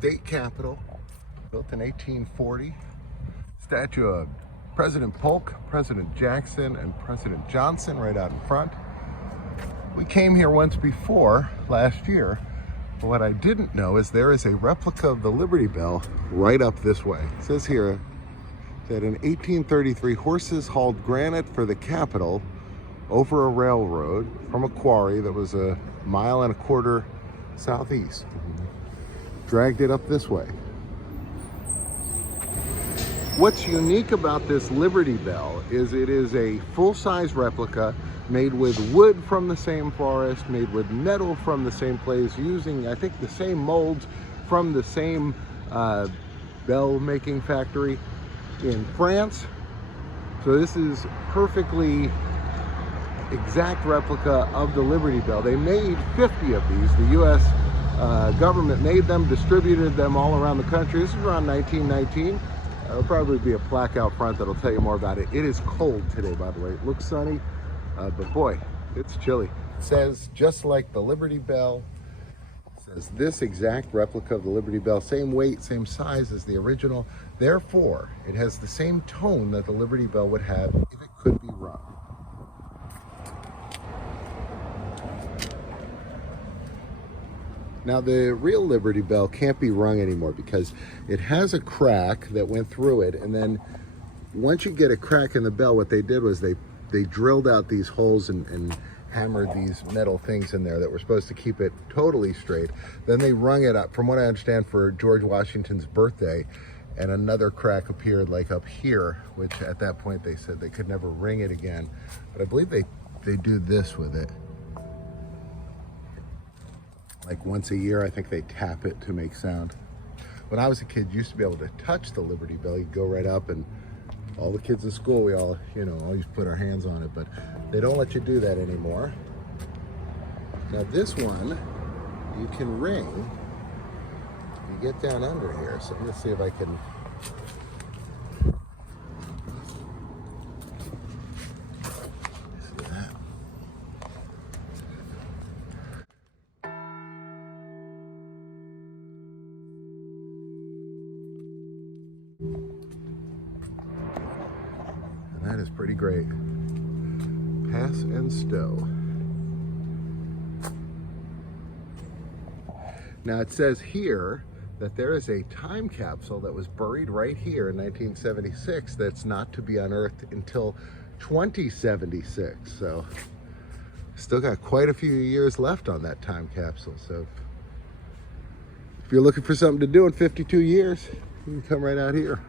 state capitol, built in 1840. Statue of President Polk, President Jackson, and President Johnson right out in front. We came here once before, last year, but what I didn't know is there is a replica of the Liberty Bell right up this way. It says here that in 1833, horses hauled granite for the Capitol over a railroad from a quarry that was 1.25 miles southeast. Dragged it up this way. What's unique about this Liberty Bell is it is a full-size replica made with wood from the same forest, made with metal from the same place, using, I think, the same molds from the same bell-making factory in France. So this is perfectly exact replica of the Liberty Bell. They made 50 of these. The U.S. Government made them, distributed them all around the country. This is around 1919. There'll probably be a plaque out front that'll tell you more about it. It is cold today, by the way. It looks sunny, but boy, it's chilly. It says, just like the Liberty Bell, it says this exact replica of the Liberty Bell, same weight, same size as the original. Therefore, it has the same tone that the Liberty Bell would have if it could be rung. Now, the real Liberty Bell can't be rung anymore because it has a crack that went through it, and then once you get a crack in the bell, what they did was they drilled out these holes and hammered these metal things in there that were supposed to keep it totally straight. Then they rung it up, from what I understand, for George Washington's birthday, and another crack appeared like up here, which at that point they said they could never ring it again. But I believe they do this with it. Like once a year, I think they tap it to make sound. When I was a kid, you used to be able to touch the Liberty Bell. You'd go right up, and all the kids in school, we all, always put our hands on it, but they don't let you do that anymore. Now this one, you can ring. You get down under here, so I'm gonna see if I can. That is pretty great. Pass and stow. Now it says here that there is a time capsule that was buried right here in 1976 that's not to be unearthed until 2076. So still got quite a few years left on that time capsule. So if you're looking for something to do in 52 years, you can come right out here.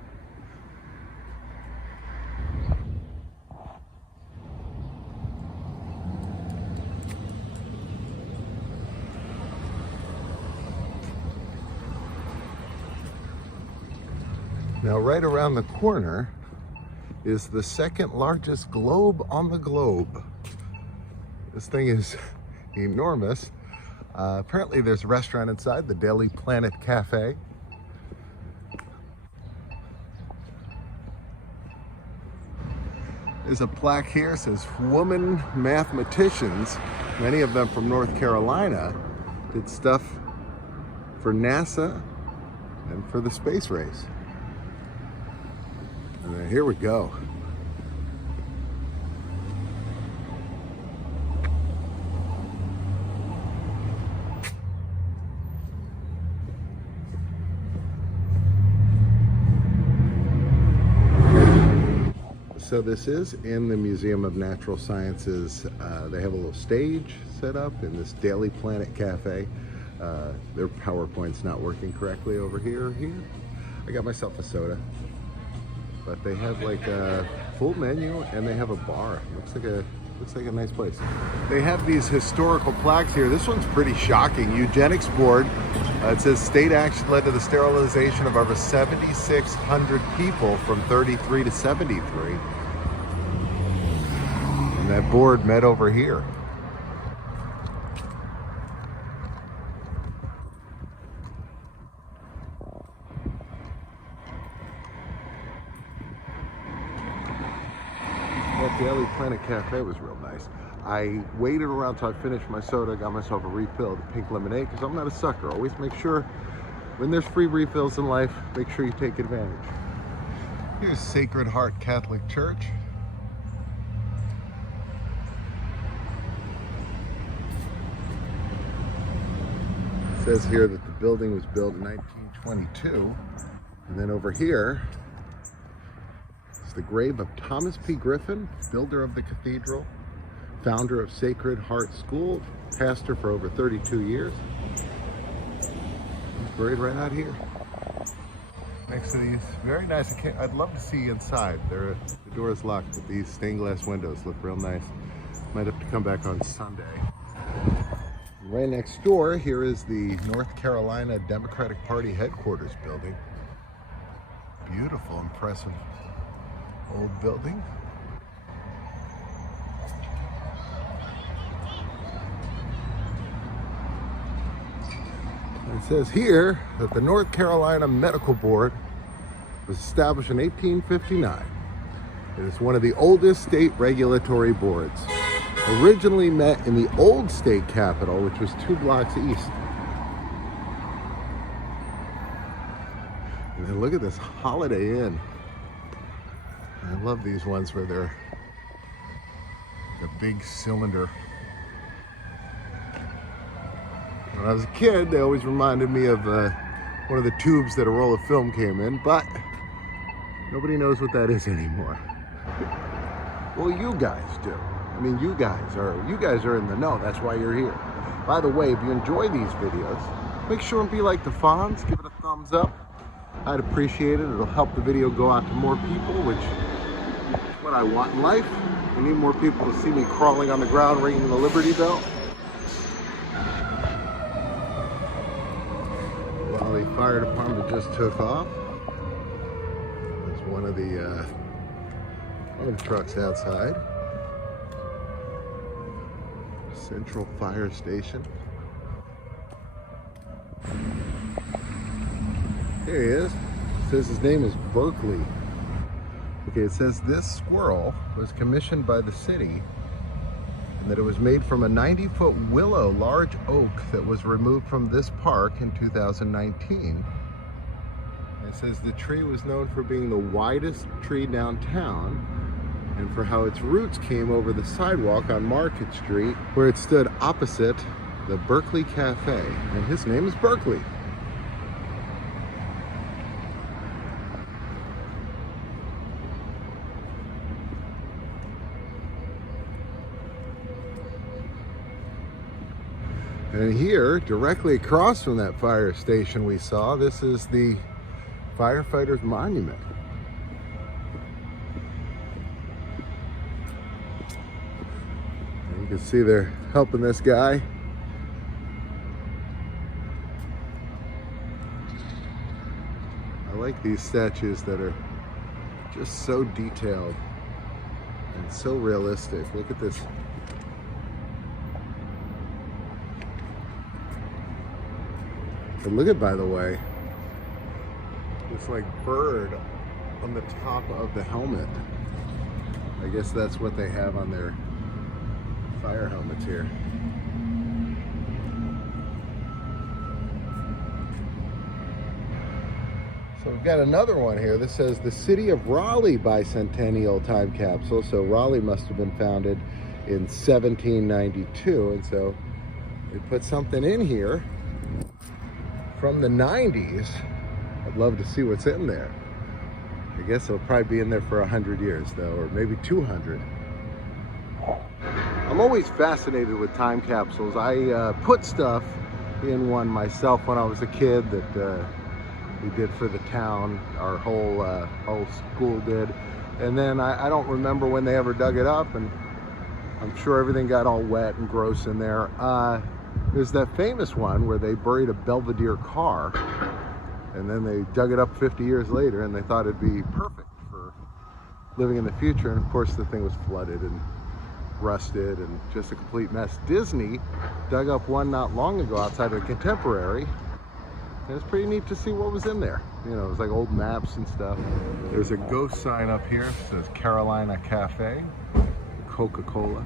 Now, right around the corner is the second largest globe on the globe. This thing is enormous. Apparently there's a restaurant inside, the Daily Planet Cafe. There's a plaque here, says woman mathematicians, many of them from North Carolina, did stuff for NASA and for the space race. And here we go. So this is in the Museum of Natural Sciences. They have a little stage set up in this Daily Planet Cafe. Their PowerPoint's not working correctly over here. I got myself a soda. But they have like a full menu and they have a bar. Looks like a nice place. They have these historical plaques here. This one's pretty shocking. Eugenics Board. It says state action led to the sterilization of over 7,600 people from 33 to 73. And that board met over here. That Daily Planet Cafe was real nice. I waited around till I finished my soda, got myself a refill of the pink lemonade because I'm not a sucker. Always make sure when there's free refills in life, make sure you take advantage. Here's Sacred Heart Catholic Church. It says here that the building was built in 1922. And then over here is the grave of Thomas P. Griffin, builder of the cathedral, founder of Sacred Heart School, pastor for over 32 years. He's buried right out here, next to these very nice. I'd love to see inside. The door is locked, but these stained glass windows look real nice. Might have to come back on Sunday. Right next door, here is the North Carolina Democratic Party headquarters building. Beautiful, impressive old building. It says here that the North Carolina Medical Board was established in 1859. It is one of the oldest state regulatory boards. Originally met in the old state capitol, which was 2 blocks east. And then look at this Holiday Inn. I love these ones where they're a big cylinder. When I was a kid, they always reminded me of one of the tubes that a roll of film came in, but nobody knows what that is anymore. Well, you guys do. I mean, you guys are in the know. That's why you're here. By the way, if you enjoy these videos, make sure and be like the Fonz. Give it a thumbs up. I'd appreciate it. It'll help the video go out to more people, which is what I want in life. We need more people to see me crawling on the ground, ringing the Liberty Bell. Raleigh Fire Department just took off. There's one of the trucks outside. Central Fire Station. Here he is. It says his name is Berkeley. Okay, it says this squirrel was commissioned by the city and that it was made from a 90-foot willow large oak that was removed from this park in 2019. It says the tree was known for being the widest tree downtown and for how its roots came over the sidewalk on Market Street, where it stood opposite the Berkeley Cafe. And his name is Berkeley. And here, directly across from that fire station we saw, this is the firefighters' monument. And you can see they're helping this guy. I like these statues that are just so detailed and so realistic. Look at this. And look at, by the way, this like bird on the top of the helmet. I guess that's what they have on their fire helmets here. So we've got another one here. This says the City of Raleigh Bicentennial Time Capsule. So Raleigh must have been founded in 1792. And so they put something in here from the 90s. I'd love to see what's in there. I guess it'll probably be in there for 100 years though, or maybe 200. I'm always fascinated with time capsules. I put stuff in one myself when I was a kid that we did for the town. Our whole school did. And then I don't remember when they ever dug it up, and I'm sure everything got all wet and gross in there. There's that famous one where they buried a Belvedere car and then they dug it up 50 years later and they thought it'd be perfect for living in the future. And of course the thing was flooded and rusted and just a complete mess. Disney dug up one not long ago outside of Contemporary. And it's pretty neat to see what was in there. You know, it was like old maps and stuff. There's a ghost sign up here. It says Carolina Cafe, Coca-Cola.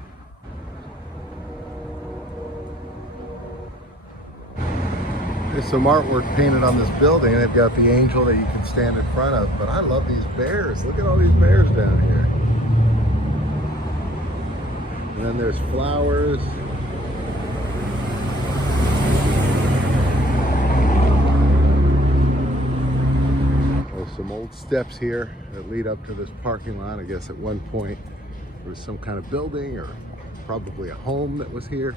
There's some artwork painted on this building. They've got the angel that you can stand in front of, but I love these bears. Look at all these bears down here. And then there's flowers. There's some old steps here that lead up to this parking lot. I guess at one point there was some kind of building or probably a home that was here.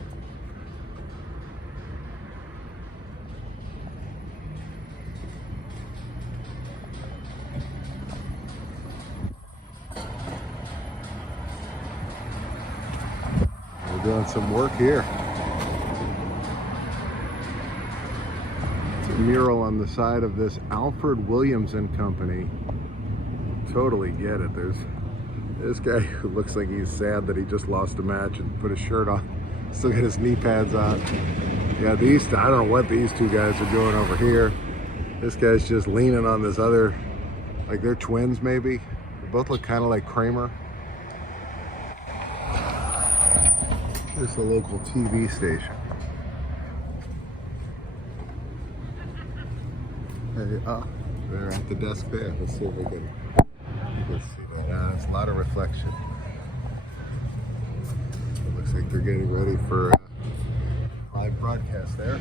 Doing some work here. It's a mural on the side of this Alfred Williams and Company. Totally get it. There's this guy who looks like he's sad that he just lost a match and put his shirt on. Still got his knee pads on. Yeah, I don't know what these two guys are doing over here. This guy's just leaning on this other, like they're twins maybe. They both look kind of like Kramer. This is the local TV station. Hey, they're at the desk there. Let's see if we can see that. There's a lot of reflection. It looks like they're getting ready for live broadcast there.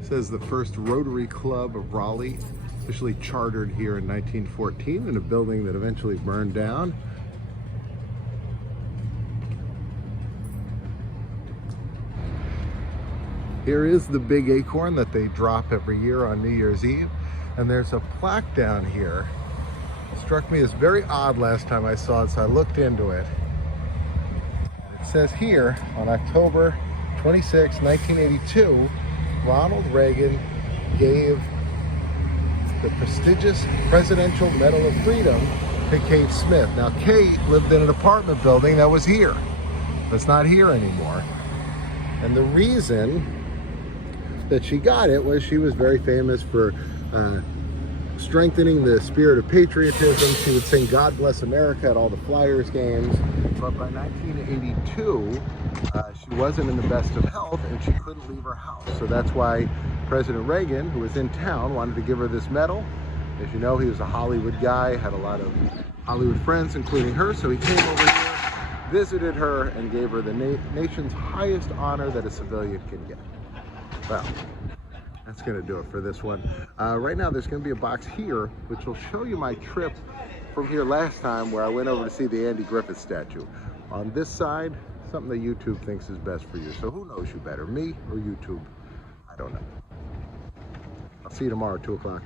It says the first Rotary Club of Raleigh, officially chartered here in 1914 in a building that eventually burned down. Here is the big acorn that they drop every year on New Year's Eve. And there's a plaque down here. It struck me as very odd last time I saw it, so I looked into it. It says here, on October 26, 1982, Ronald Reagan gave the prestigious Presidential Medal of Freedom to Kate Smith. Now, Kate lived in an apartment building that was here. It's not here anymore. And the reason that she got it was she was very famous for strengthening the spirit of patriotism. She would sing "God Bless America" at all the Flyers games. But by 1982, she wasn't in the best of health and she couldn't leave her house. So that's why President Reagan, who was in town, wanted to give her this medal. As you know, he was a Hollywood guy, had a lot of Hollywood friends, including her. So he came over here, visited her, and gave her the nation's highest honor that a civilian can get. Well, that's going to do it for this one. Right now, there's going to be a box here, which will show you my trip from here last time where I went over to see the Andy Griffith statue. On this side, something that YouTube thinks is best for you. So who knows you better, me or YouTube? I don't know. I'll see you tomorrow at 2 o'clock.